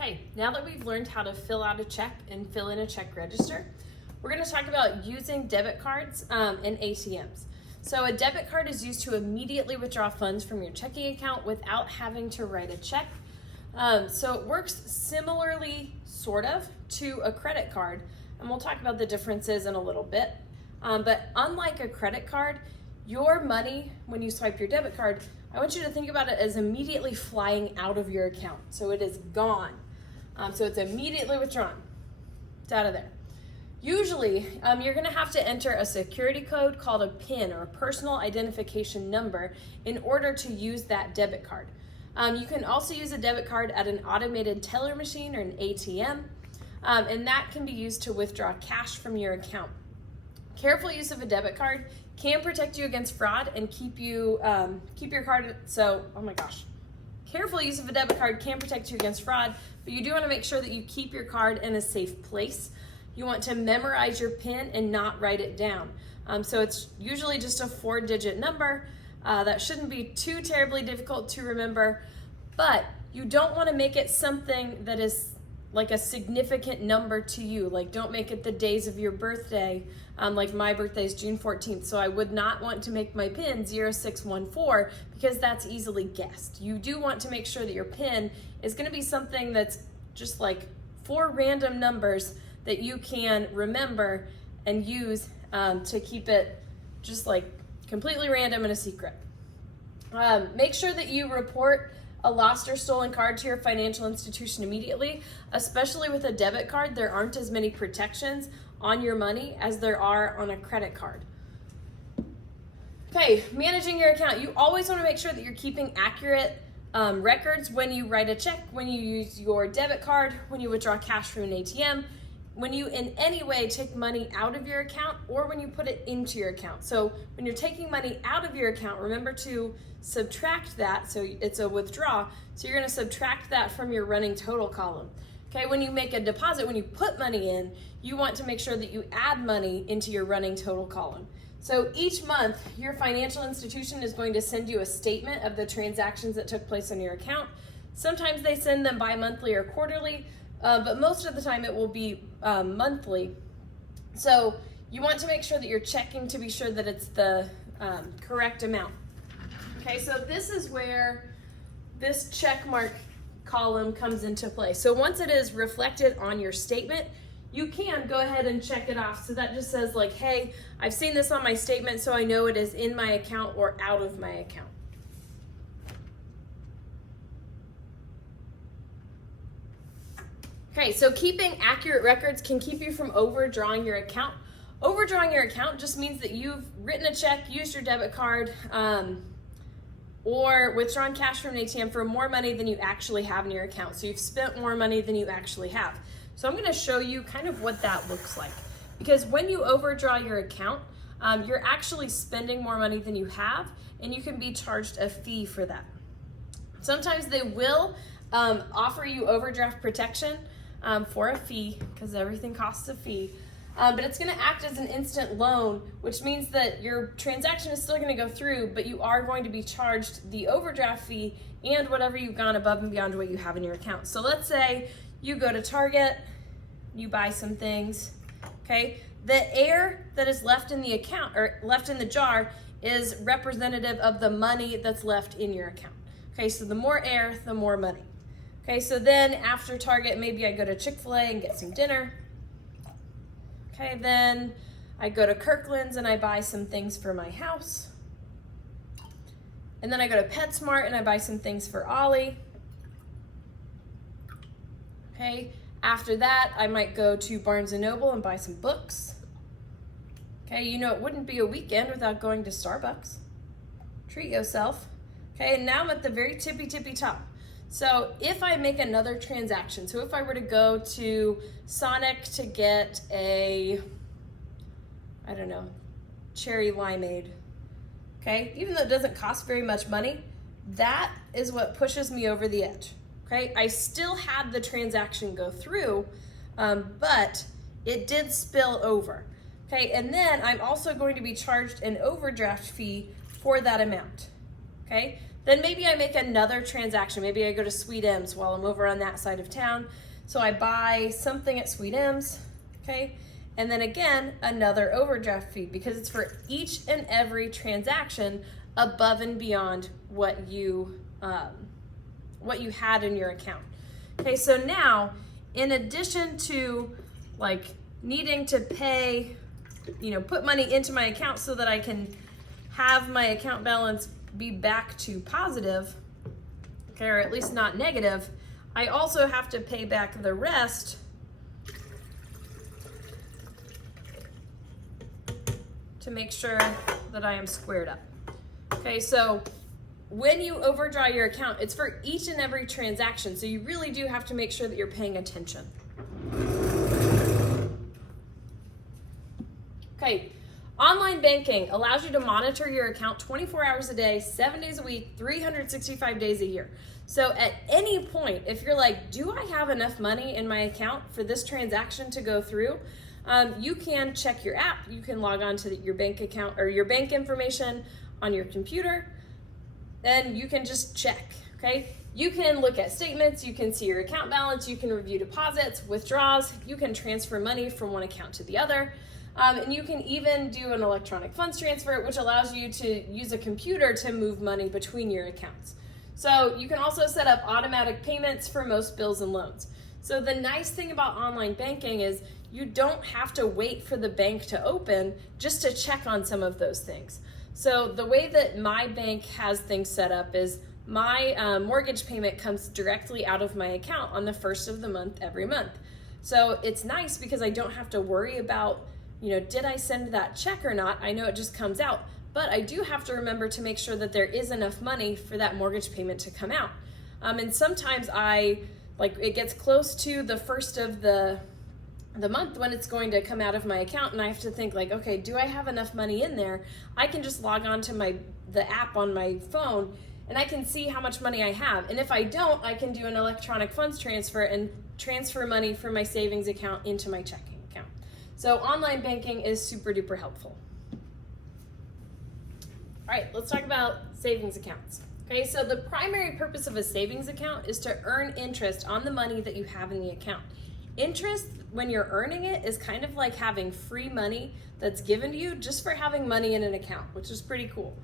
Okay, now that we've learned how to fill out a check and fill in a check register, we're going to talk about using debit cards and ATMs. So a debit card is used to immediately withdraw funds from your checking account without having to write a check. So it works similarly, sort of, to a credit card, and we'll talk about the differences in a little bit. But unlike a credit card, your money, when you swipe your debit card, I want you to think about it as immediately flying out of your account. So it is gone. So it's immediately withdrawn. It's out of there. Usually, you're going to have to enter a security code called a PIN, or a personal identification number, in order to use that debit card. You can also use a debit card at an automated teller machine or an ATM, and that can be used to withdraw cash from your account. Careful use of a debit card can protect you against fraud and keep your card. Careful use of a debit card can protect you against fraud, but you do want to make sure that you keep your card in a safe place. You want to memorize your PIN and not write it down. So it's usually just a 4-digit number. That shouldn't be too terribly difficult to remember, but you don't want to make it something that is like a significant number to you. Like, don't make it the days of your birthday. Like my birthday is June 14th, so I would not want to make my PIN 0614 because that's easily guessed. You do want to make sure that your PIN is going to be something that's just like 4 random numbers that you can remember and use to keep it just like completely random and a secret. Make sure that you report a lost or stolen card to your financial institution immediately. Especially with a debit card, there aren't as many protections on your money as there are on a credit card. Okay, managing your account. You always want to make sure that you're keeping accurate records when you write a check, when you use your debit card, when you withdraw cash from an ATM, when you in any way take money out of your account, or when you put it into your account. So when you're taking money out of your account, remember to subtract that. So it's a withdraw. So you're going to subtract that from your running total column. Okay, when you make a deposit, when you put money in, you want to make sure that you add money into your running total column. So each month, your financial institution is going to send you a statement of the transactions that took place on your account. Sometimes they send them bi-monthly or quarterly, but most of the time it will be monthly. So you want to make sure that you're checking to be sure that it's the correct amount. Okay, so this is where this check mark column comes into play. So once it is reflected on your statement, you can go ahead and check it off. So that just says like, hey, I've seen this on my statement, so I know it is in my account or out of my account. Okay, so keeping accurate records can keep you from overdrawing your account. Overdrawing your account just means that you've written a check, used your debit card, or withdrawn cash from an ATM for more money than you actually have in your account. So you've spent more money than you actually have. So I'm going to show you kind of what that looks like. Because when you overdraw your account, you're actually spending more money than you have, and you can be charged a fee for that. Sometimes they will offer you overdraft protection for a fee, because everything costs a fee. But it's going to act as an instant loan, which means that your transaction is still going to go through, but you are going to be charged the overdraft fee and whatever you've gone above and beyond what you have in your account. So let's say you go to Target, you buy some things, okay? The air that is left in the account, or left in the jar, is representative of the money that's left in your account. Okay, so the more air, the more money. Okay, so then after Target, maybe I go to Chick-fil-A and get some dinner. Okay, then I go to Kirkland's and I buy some things for my house. And then I go to PetSmart and I buy some things for Ollie. Okay, after that, I might go to Barnes & Noble and buy some books. Okay, you know, it wouldn't be a weekend without going to Starbucks. Treat yourself. Okay, and now I'm at the very tippy top. So if I make another transaction, so if I were to go to Sonic to get a, I don't know, cherry limeade, okay, even though it doesn't cost very much money, that is what pushes me over the edge, okay? I still had the transaction go through, but it did spill over, okay? And then I'm also going to be charged an overdraft fee for that amount, okay? Then maybe I make another transaction. Maybe I go to Sweet M's while I'm over on that side of town. So I buy something at Sweet M's, okay? And then again, another overdraft fee because it's for each and every transaction above and beyond what you had in your account. Okay, so now, in addition to like needing to pay, put money into my account so that I can have my account balance be back to positive, okay, or at least not negative, I also have to pay back the rest to make sure that I am squared up. Okay, so when you overdraw your account, it's for each and every transaction, so you really do have to make sure that you're paying attention. Okay, online banking allows you to monitor your account 24 hours a day, 7 days a week, 365 days a year. So at any point, if you're like, do I have enough money in my account for this transaction to go through? You can check your app, you can log on to your bank account or your bank information on your computer, and you can just check, okay? You can look at statements, you can see your account balance, you can review deposits, withdrawals, you can transfer money from one account to the other, and you can even do an electronic funds transfer, which allows you to use a computer to move money between your accounts. So you can also set up automatic payments for most bills and loans. So the nice thing about online banking is you don't have to wait for the bank to open just to check on some of those things. So the way that my bank has things set up is my mortgage payment comes directly out of my account on the first of the month every month. So it's nice because I don't have to worry about, did I send that check or not? I know it just comes out, but I do have to remember to make sure that there is enough money for that mortgage payment to come out. And sometimes it gets close to the first of the month when it's going to come out of my account, and I have to think like, okay, do I have enough money in there? I can just log on to the app on my phone and I can see how much money I have. And if I don't, I can do an electronic funds transfer and transfer money from my savings account into my checking account. So online banking is super duper helpful. All right, let's talk about savings accounts. Okay, so the primary purpose of a savings account is to earn interest on the money that you have in the account. Interest, when you're earning it, is kind of like having free money that's given to you just for having money in an account, which is pretty cool.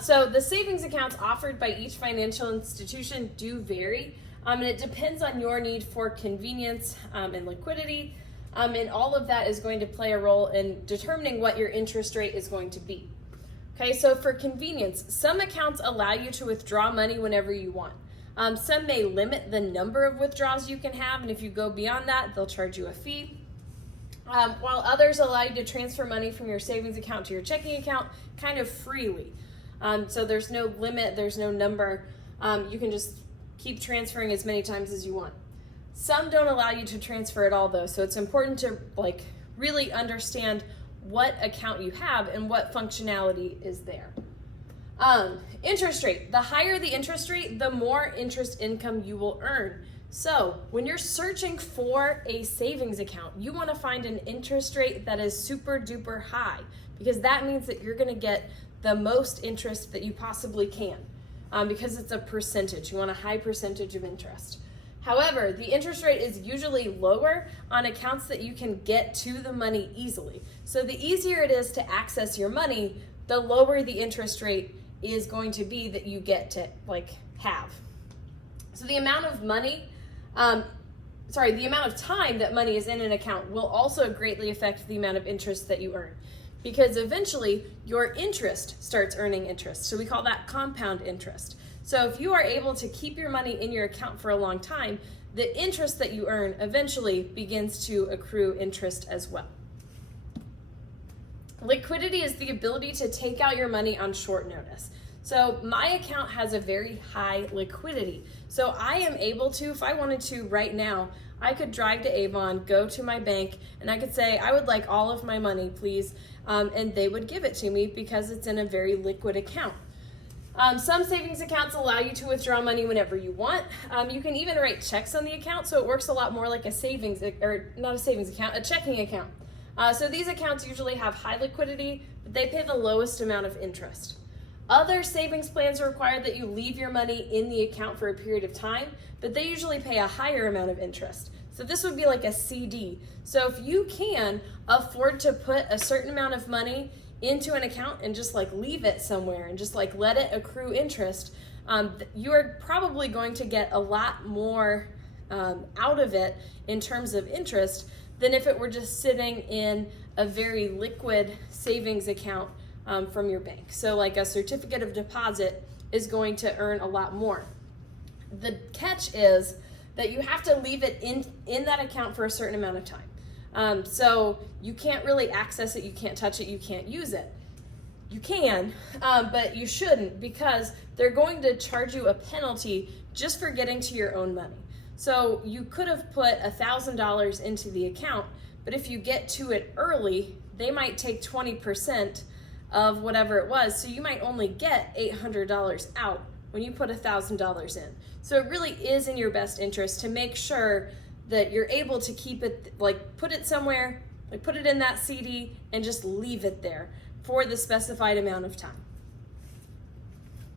So the savings accounts offered by each financial institution do vary, and it depends on your need for convenience and liquidity, and all of that is going to play a role in determining what your interest rate is going to be. Okay, so for convenience, some accounts allow you to withdraw money whenever you want. Some may limit the number of withdrawals you can have, and if you go beyond that, they'll charge you a fee. While others allow you to transfer money from your savings account to your checking account kind of freely. So there's no limit, there's no number. You can just keep transferring as many times as you want. Some don't allow you to transfer at all though, so it's important to really understand what account you have and what functionality is there. Interest rate. The higher the interest rate, the more interest income you will earn. So when you're searching for a savings account, you want to find an interest rate that is super duper high, because that means that you're going to get the most interest that you possibly can, because it's a percentage. You want a high percentage of interest. However, the interest rate is usually lower on accounts that you can get to the money easily. So the easier it is to access your money, the lower the interest rate is going to be that you get to have. So the amount of money, the amount of time that money is in an account will also greatly affect the amount of interest that you earn, because eventually your interest starts earning interest. So we call that compound interest. So if you are able to keep your money in your account for a long time, the interest that you earn eventually begins to accrue interest as well. Liquidity is the ability to take out your money on short notice. So my account has a very high liquidity. So I am able to, if I wanted to right now, I could drive to Avon, go to my bank, and I could say, I would like all of my money, please. And they would give it to me because it's in a very liquid account. Some savings accounts allow you to withdraw money whenever you want. You can even write checks on the account, so it works a lot more like a savings, or not a savings account, a checking account. So these accounts usually have high liquidity, but they pay the lowest amount of interest. Other savings plans require that you leave your money in the account for a period of time, but they usually pay a higher amount of interest. So this would be like a CD. So if you can afford to put a certain amount of money into an account and just like leave it somewhere and just like let it accrue interest, you are probably going to get a lot more out of it in terms of interest than if it were just sitting in a very liquid savings account from your bank. So like a certificate of deposit is going to earn a lot more. The catch is that you have to leave it in that account for a certain amount of time. So you can't really access it, you can't touch it, you can't use it. You can, but you shouldn't, because they're going to charge you a penalty just for getting to your own money. So you could have put $1,000 into the account, but if you get to it early, they might take 20% of whatever it was. So you might only get $800 out when you put $1,000 in. So it really is in your best interest to make sure that you're able to keep it, like put it somewhere, like put it in that CD and just leave it there for the specified amount of time.